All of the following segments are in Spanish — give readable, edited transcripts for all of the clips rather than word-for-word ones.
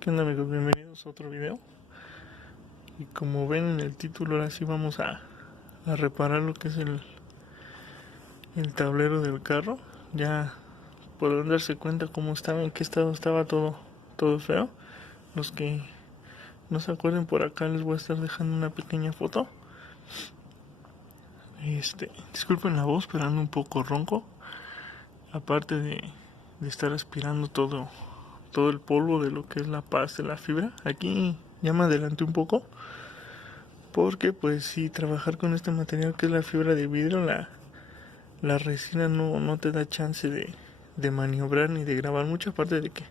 ¿Qué onda, amigos? Bienvenidos a otro video. Y como ven en el título, ahora sí vamos a reparar lo que es el tablero del carro. Ya podrán darse cuenta cómo estaba, en qué estado estaba todo feo. Los que no se acuerden, por acá les voy a estar dejando una pequeña foto. Disculpen la voz, pero ando un poco ronco. Aparte de estar aspirando todo el polvo de lo que es la pasta de la fibra. Aquí ya me adelanté un poco, porque pues sí, trabajar con este material que es la fibra de vidrio, la resina no te da chance de maniobrar ni de grabar mucho, aparte de que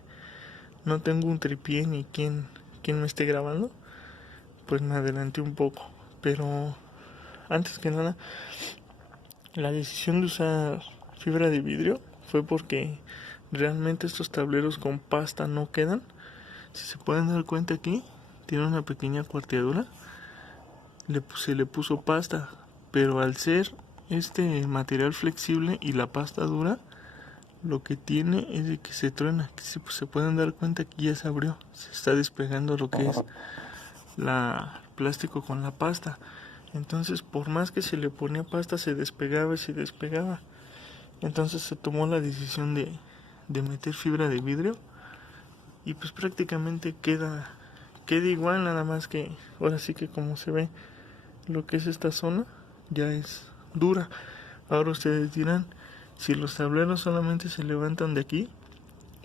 no tengo un tripié ni quien me esté grabando. Pues me adelanté un poco, pero antes que nada, la decisión de usar fibra de vidrio fue porque realmente estos tableros con pasta no quedan. Si se pueden dar cuenta, aquí tiene una pequeña cuarteadura, se le puso pasta, pero al ser este material flexible y la pasta dura, lo que tiene es de que se truena. Se pueden dar cuenta que ya se abrió, se está despegando lo que es la plástico con la pasta. Entonces, por más que se le ponía pasta, se despegaba y se despegaba. Entonces se tomó la decisión de meter fibra de vidrio, y pues prácticamente queda igual, nada más que ahora sí que como se ve, lo que es esta zona ya es dura. Ahora ustedes dirán, si los tableros solamente se levantan de aquí,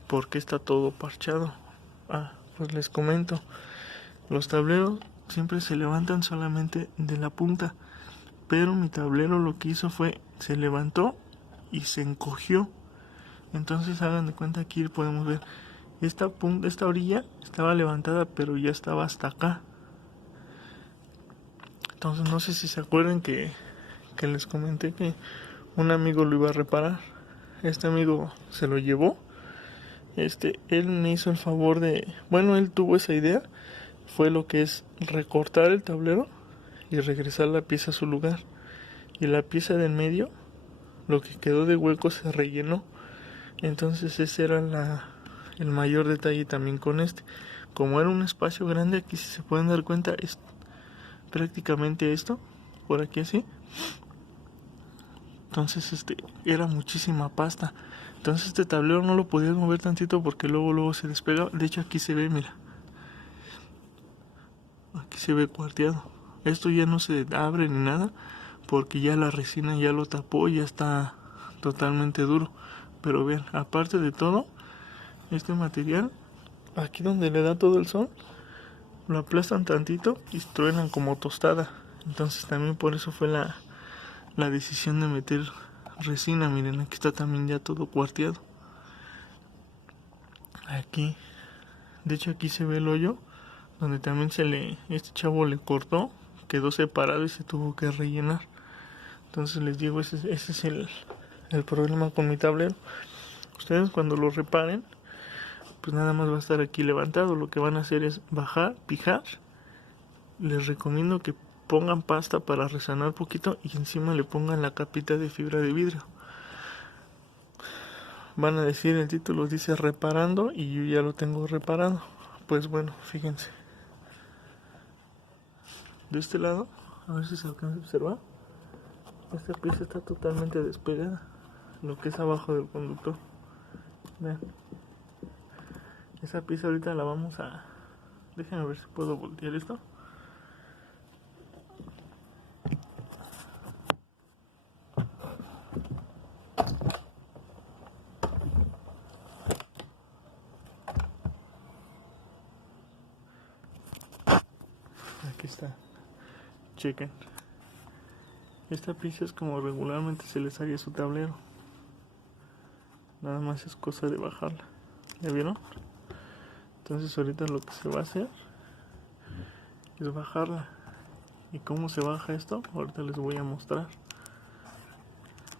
¿por qué está todo parchado? Pues les comento, los tableros siempre se levantan solamente de la punta, pero mi tablero lo que hizo fue, se levantó y se encogió. Entonces hagan de cuenta, aquí podemos ver, esta orilla estaba levantada, pero ya estaba hasta acá. Entonces no sé si se acuerdan que les comenté que un amigo lo iba a reparar. Este amigo se lo llevó. Él me hizo el favor bueno, él tuvo esa idea. Fue lo que es recortar el tablero y regresar la pieza a su lugar. Y la pieza del medio, lo que quedó de hueco, se rellenó. Entonces ese era el mayor detalle también con Como era un espacio grande, aquí si se pueden dar cuenta, es prácticamente esto, por aquí así. Entonces era muchísima pasta. Entonces este tablero no lo podías mover tantito porque luego se despegaba. De hecho aquí se ve, mira, aquí se ve cuarteado. Esto ya no se abre ni nada porque ya la resina ya lo tapó, ya está totalmente duro. Pero vean, aparte de todo, este material, aquí donde le da todo el sol, lo aplastan tantito y truenan como tostada. Entonces también por eso fue la decisión de meter resina. Miren, aquí está también ya todo cuarteado. Aquí, de hecho aquí se ve el hoyo donde también este chavo le cortó, quedó separado y se tuvo que rellenar. Entonces les digo, ese es el problema con mi tablero. Ustedes cuando lo reparen, pues nada más va a estar aquí levantado. Lo que van a hacer es bajar, pijar. Les recomiendo que pongan pasta para resanar poquito y encima le pongan la capita de fibra de vidrio. Van a decir, el título dice reparando y yo ya lo tengo reparado. Pues bueno, fíjense. De este lado, a ver si se alcanza a observar, esta pieza está totalmente despegada, lo que es abajo del conductor. Vean, esa pieza ahorita la vamos a... Déjenme ver si puedo voltear esto. Aquí está. Chequen. Esta pieza es como regularmente se les haría su tablero. Nada más es cosa de bajarla. ¿Ya vieron? Entonces ahorita lo que se va a hacer es bajarla. ¿Y cómo se baja esto? Ahorita les voy a mostrar.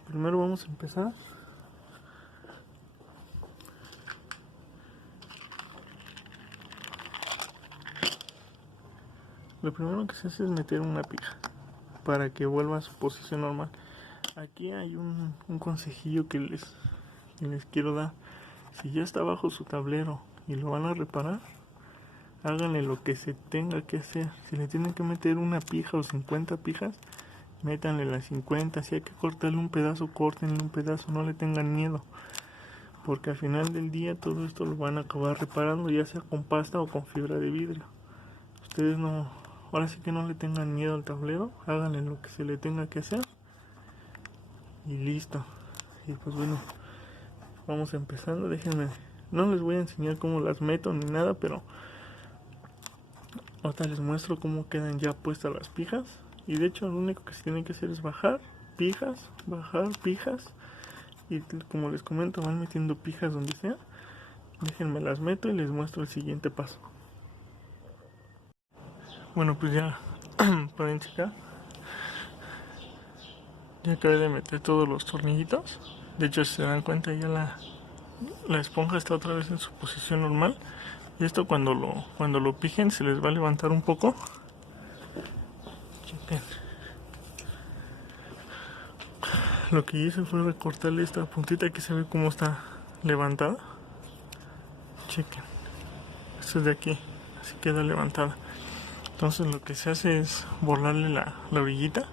Primero vamos a empezar. Lo primero que se hace es meter una pija para que vuelva a su posición normal. Aquí hay un consejillo que les quiero dar. Si ya está bajo su tablero y lo van a reparar, háganle lo que se tenga que hacer. Si le tienen que meter una pija o 50 pijas, métanle las 50. Si hay que cortarle un pedazo, córtenle un pedazo, no le tengan miedo, porque al final del día todo esto lo van a acabar reparando, ya sea con pasta o con fibra de vidrio. Ustedes no, ahora sí que no le tengan miedo al tablero, háganle lo que se le tenga que hacer y listo. Y pues bueno, vamos empezando. Déjenme, no les voy a enseñar cómo las meto ni nada, pero ahorita les muestro cómo quedan ya puestas las pijas. Y de hecho lo único que se tiene que hacer es bajar pijas, y como les comento, van metiendo pijas donde sea. Déjenme las meto y les muestro el siguiente paso. Bueno, pues ya pueden checar, ya acabé de meter todos los tornillitos. De hecho, si se dan cuenta, ya la esponja está otra vez en su posición normal. Y esto cuando lo pijen se les va a levantar un poco. Chequen. Lo que hice fue recortarle esta puntita que se ve como está levantada. Chequen. Esto es de aquí, así queda levantada. Entonces lo que se hace es borrarle la orillita.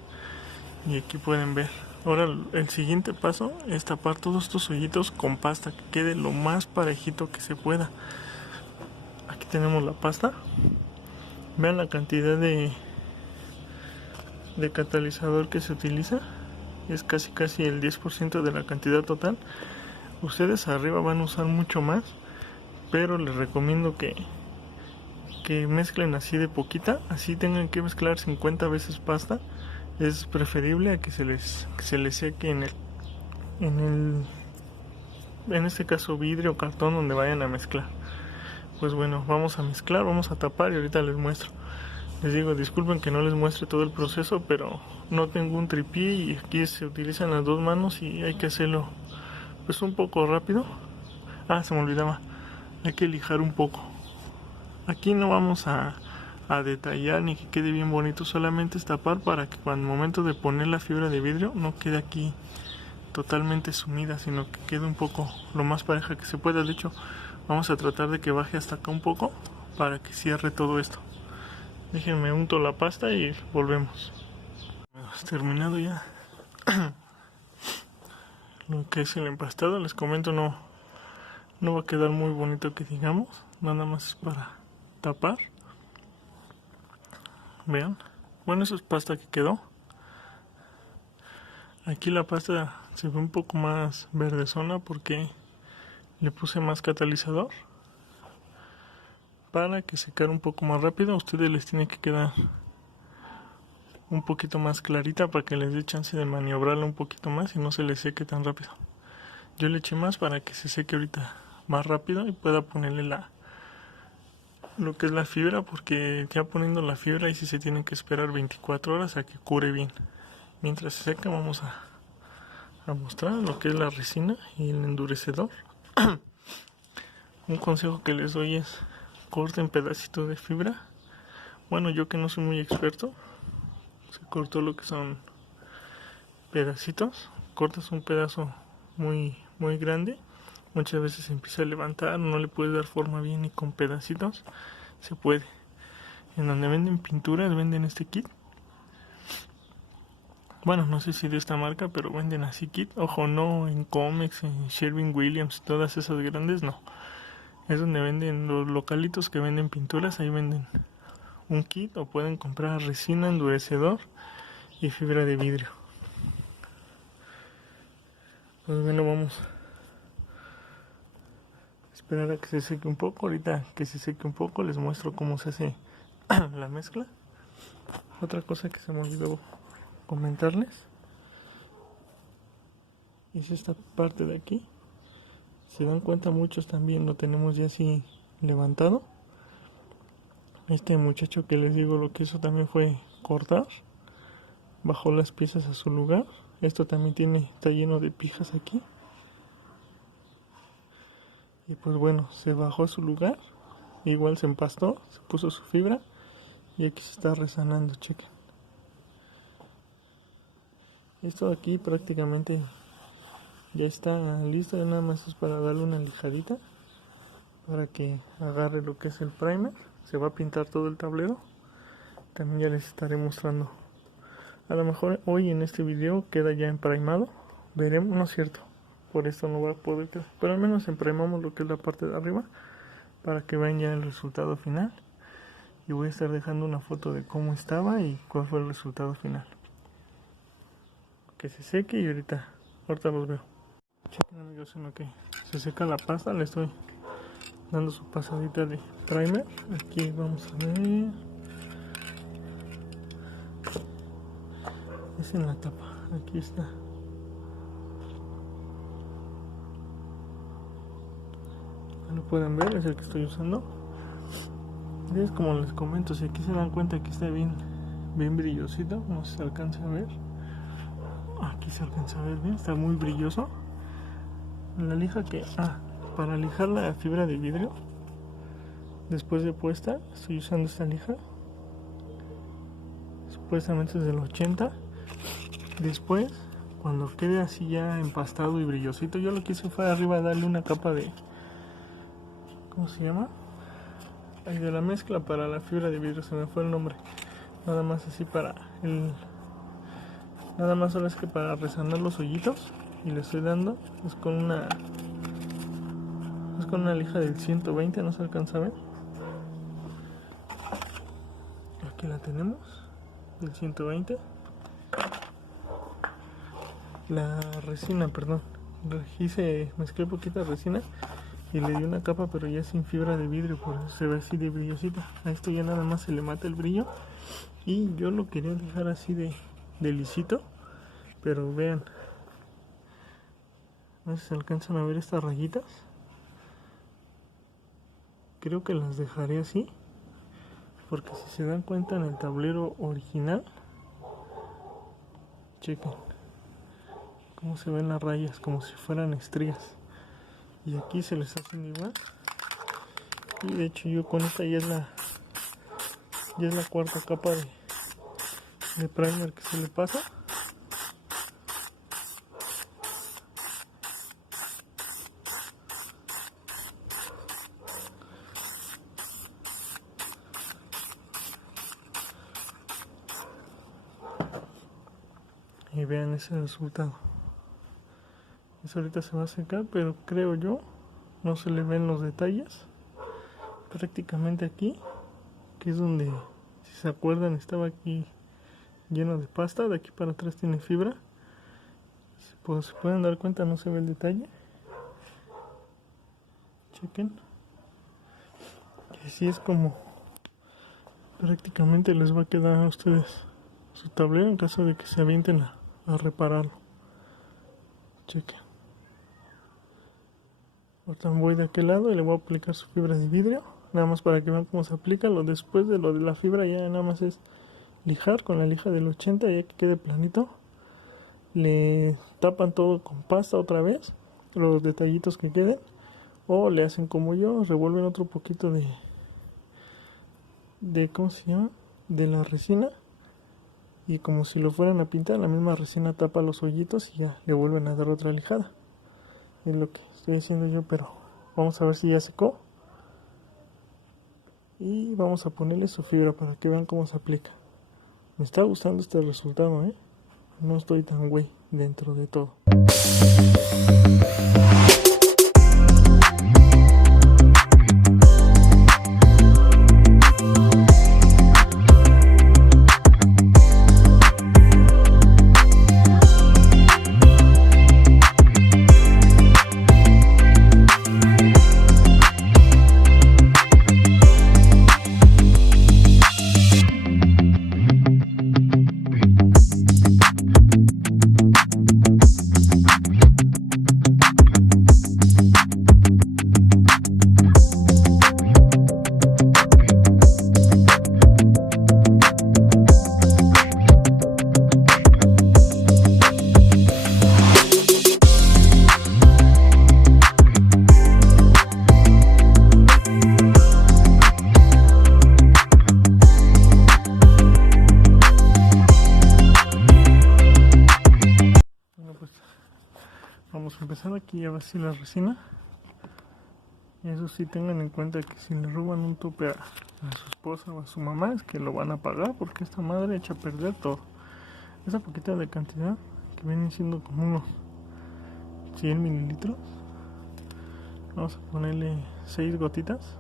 Y aquí pueden ver. Ahora el siguiente paso es tapar todos estos hoyitos con pasta, que quede lo más parejito que se pueda. Aquí tenemos la pasta. Vean la cantidad de catalizador que se utiliza. Es casi el 10% de la cantidad total. Ustedes arriba van a usar mucho más, pero les recomiendo que mezclen así de poquita. Así tengan que mezclar 50 veces pasta. Es preferible a que se les seque en este caso vidrio o cartón donde vayan a mezclar. Pues bueno, vamos a mezclar, vamos a tapar y ahorita les muestro. Les digo, disculpen que no les muestre todo el proceso, pero no tengo un tripié y aquí se utilizan las dos manos y hay que hacerlo pues un poco rápido. Se me olvidaba, hay que lijar un poco. Aquí no vamos a detallar ni que quede bien bonito, solamente es tapar para que cuando al momento de poner la fibra de vidrio no quede aquí totalmente sumida, sino que quede un poco lo más pareja que se pueda. De hecho, vamos a tratar de que baje hasta acá un poco para que cierre todo esto. Déjenme unto la pasta y volvemos. Terminado ya lo que es el empastado. Les comento, no va a quedar muy bonito que digamos, nada más es para tapar. Vean, bueno, eso es pasta que quedó. Aquí la pasta se ve un poco más verdezona porque le puse más catalizador para que secara un poco más rápido. A ustedes les tiene que quedar un poquito más clarita para que les dé chance de maniobrarla un poquito más y no se les seque tan rápido. Yo le eché más para que se seque ahorita más rápido y pueda ponerle lo que es la fibra, porque ya poniendo la fibra y si se tienen que esperar 24 horas a que cure bien. Mientras se seca vamos a mostrar lo que es la resina y el endurecedor. Un consejo que les doy es corten pedacitos de fibra. Bueno, yo que no soy muy experto, se cortó lo que son pedacitos. Cortas un pedazo muy grande, muchas veces se empieza a levantar, no le puedes dar forma bien y con pedacitos se puede. En donde venden pinturas venden este kit. Bueno, no sé si de esta marca, pero venden así kit. Ojo, no en Comex, en Sherwin-Williams, todas esas grandes, no. Es donde venden los localitos que venden pinturas, ahí venden un kit o pueden comprar resina, endurecedor y fibra de vidrio. Pues bueno, vamos a esperar a que se seque un poco. Ahorita que se seque un poco les muestro cómo se hace la mezcla. Otra cosa que se me olvidó comentarles es esta parte de aquí. Se dan cuenta, muchos también lo tenemos ya así levantado. Este muchacho que les digo, lo que hizo también fue cortar, bajó las piezas a su lugar. Esto también está lleno de pijas aquí. Y pues bueno, se bajó a su lugar, igual se empastó, se puso su fibra y aquí se está resanando, chequen. Esto de aquí prácticamente ya está listo, nada más es para darle una lijadita para que agarre lo que es el primer. Se va a pintar todo el tablero. También ya les estaré mostrando. A lo mejor hoy en este video queda ya emprimado. Veremos, no es cierto, por esto no va a poder quedar, pero al menos emprimamos lo que es la parte de arriba para que vean ya el resultado final. Y voy a estar dejando una foto de cómo estaba y cuál fue el resultado final. Que se seque y ahorita los veo. Chequen, amigos, en lo que se seca la pasta, le estoy dando su pasadita de primer. Aquí vamos a ver, es en la tapa, aquí está. Lo pueden ver, es el que estoy usando. Y es como les comento, si aquí se dan cuenta que está bien brillosito, no sé si se alcanza a ver. Aquí se alcanza a ver bien, está muy brilloso. La lija que, para lijar la fibra de vidrio, después de puesta, estoy usando esta lija. Supuestamente es del 80. Después, cuando quede así ya empastado y brillosito, yo lo que hice fue arriba darle una capa de, ¿cómo se llama? Ahí de la mezcla para la fibra de vidrio, se me fue el nombre. Nada más así para el... Nada más solo es que para resanar los hoyitos. Y le estoy dando, es con una lija del 120, no se alcanza a ver. Aquí la tenemos, del 120. La resina, perdón, mezclé poquita resina y le di una capa, pero ya sin fibra de vidrio, por eso se ve así de brillosita. A esto ya nada más se le mata el brillo. Y yo lo quería dejar así de lisito, pero vean, no sé si se alcanzan a ver estas rayitas. Creo que las dejaré así, porque si se dan cuenta en el tablero original, chequen cómo se ven las rayas, como si fueran estrías. Y aquí se les está haciendo igual. Y de hecho yo con esta ya es la cuarta capa de primer que se le pasa. Y vean ese resultado. Eso ahorita se va a secar, pero creo yo no se le ven los detalles. Prácticamente aquí, que es donde, si se acuerdan, estaba aquí lleno de pasta. De aquí para atrás tiene fibra. Pues se pueden dar cuenta, no se ve el detalle. Chequen. Y así es como prácticamente les va a quedar a ustedes su tablero en caso de que se avienten a repararlo. Chequen. Ahorita voy de aquel lado y le voy a aplicar su fibra de vidrio, nada más para que vean cómo se aplica. Después de lo de la fibra ya nada más es lijar con la lija del 80, ya que quede planito. Le tapan todo con pasta otra vez, los detallitos que queden, o le hacen como yo, revuelven otro poquito de ¿cómo se llama? De la resina, y como si lo fueran a pintar, la misma resina tapa los hoyitos y ya le vuelven a dar otra lijada. Es lo que estoy haciendo yo, pero vamos a ver si ya secó. Y vamos a ponerle su fibra para que vean cómo se aplica. Me está gustando este resultado, no estoy tan güey dentro de todo. Vamos a empezar aquí a vaciar la resina. Eso sí, tengan en cuenta que si le roban un tope a su esposa o a su mamá, es que lo van a pagar, porque esta madre echa a perder todo. Esa poquita de cantidad, que vienen siendo como unos 100 mililitros, vamos a ponerle 6 gotitas.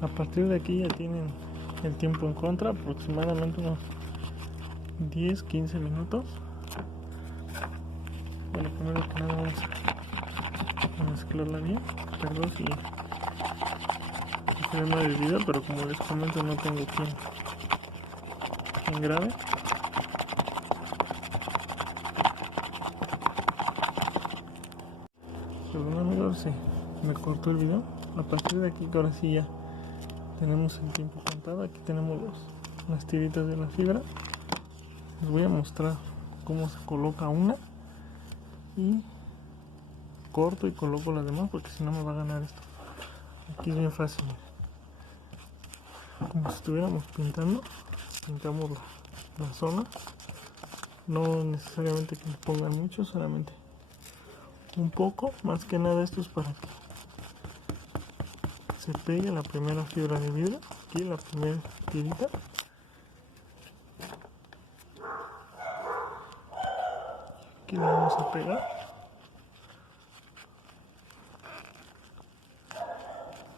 A partir de aquí ya tienen el tiempo en contra, aproximadamente unos 10-15 minutos. Bueno, primero que nada vamos a mezclarla bien. Perdón si se ve mal el video, pero como les comento no tengo quien grabe. Perdón amigos, si me cortó el video. A partir de aquí, que ahora sí ya tenemos el tiempo contado. Aquí tenemos las tiritas de la fibra. Les voy a mostrar cómo se coloca una y corto y coloco las demás, porque si no me va a ganar esto. Aquí es bien fácil, como si estuviéramos pintando. Pintamos la zona, no necesariamente que le pongan mucho, solamente un poco. Más que nada esto es para que se pegue la primera fibra de vidrio. Aquí la primera tirita. Aquí la vamos a pegar.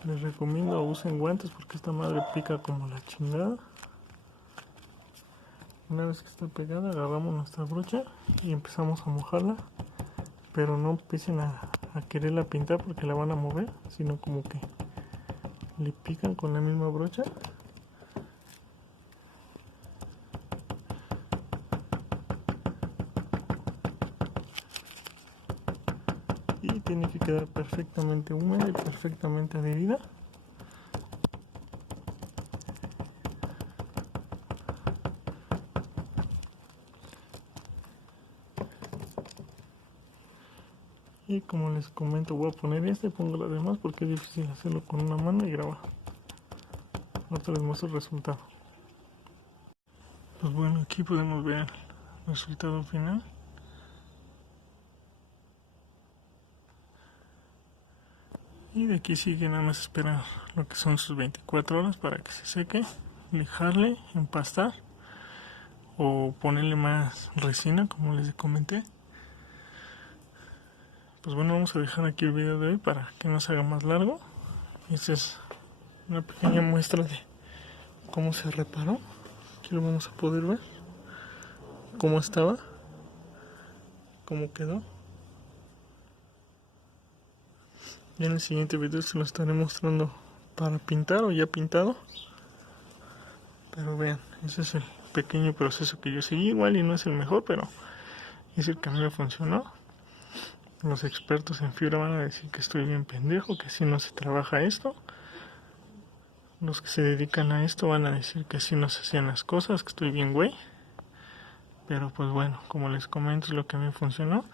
Les recomiendo usen guantes porque esta madre pica como la chingada. Una vez que está pegada, agarramos nuestra brocha y empezamos a mojarla, pero no empiecen a quererla pintar porque la van a mover, sino como que le pican con la misma brocha. Y tiene que quedar perfectamente húmeda y perfectamente adherida. Y como les comento, voy a poner este y pongo las demás porque es difícil hacerlo con una mano y grabar. Ahorita les muestro el resultado. Pues bueno, aquí podemos ver el resultado final. Y de aquí sigue nada más esperar lo que son sus 24 horas para que se seque, lijarle, empastar o ponerle más resina como les comenté. Pues bueno, vamos a dejar aquí el video de hoy para que no se haga más largo. Esta es una pequeña muestra de cómo se reparó. Aquí lo vamos a poder ver cómo estaba, cómo quedó. Ya en el siguiente video se lo estaré mostrando para pintar o ya pintado. Pero vean, ese es el pequeño proceso que yo seguí. Igual y no es el mejor, pero es el que a mí me funcionó. Los expertos en fibra van a decir que estoy bien pendejo, que así no se trabaja esto. Los que se dedican a esto van a decir que así no se hacían las cosas, que estoy bien güey. Pero pues bueno, como les comento, es lo que a mí funcionó.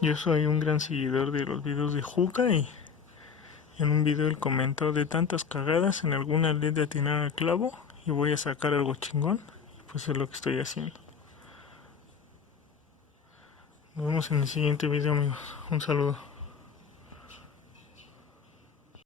Yo soy un gran seguidor de los videos de Juca y en un video él comentó de tantas cagadas, en alguna ley de atinar al clavo y voy a sacar algo chingón. Pues es lo que estoy haciendo. Nos vemos en el siguiente video amigos. Un saludo.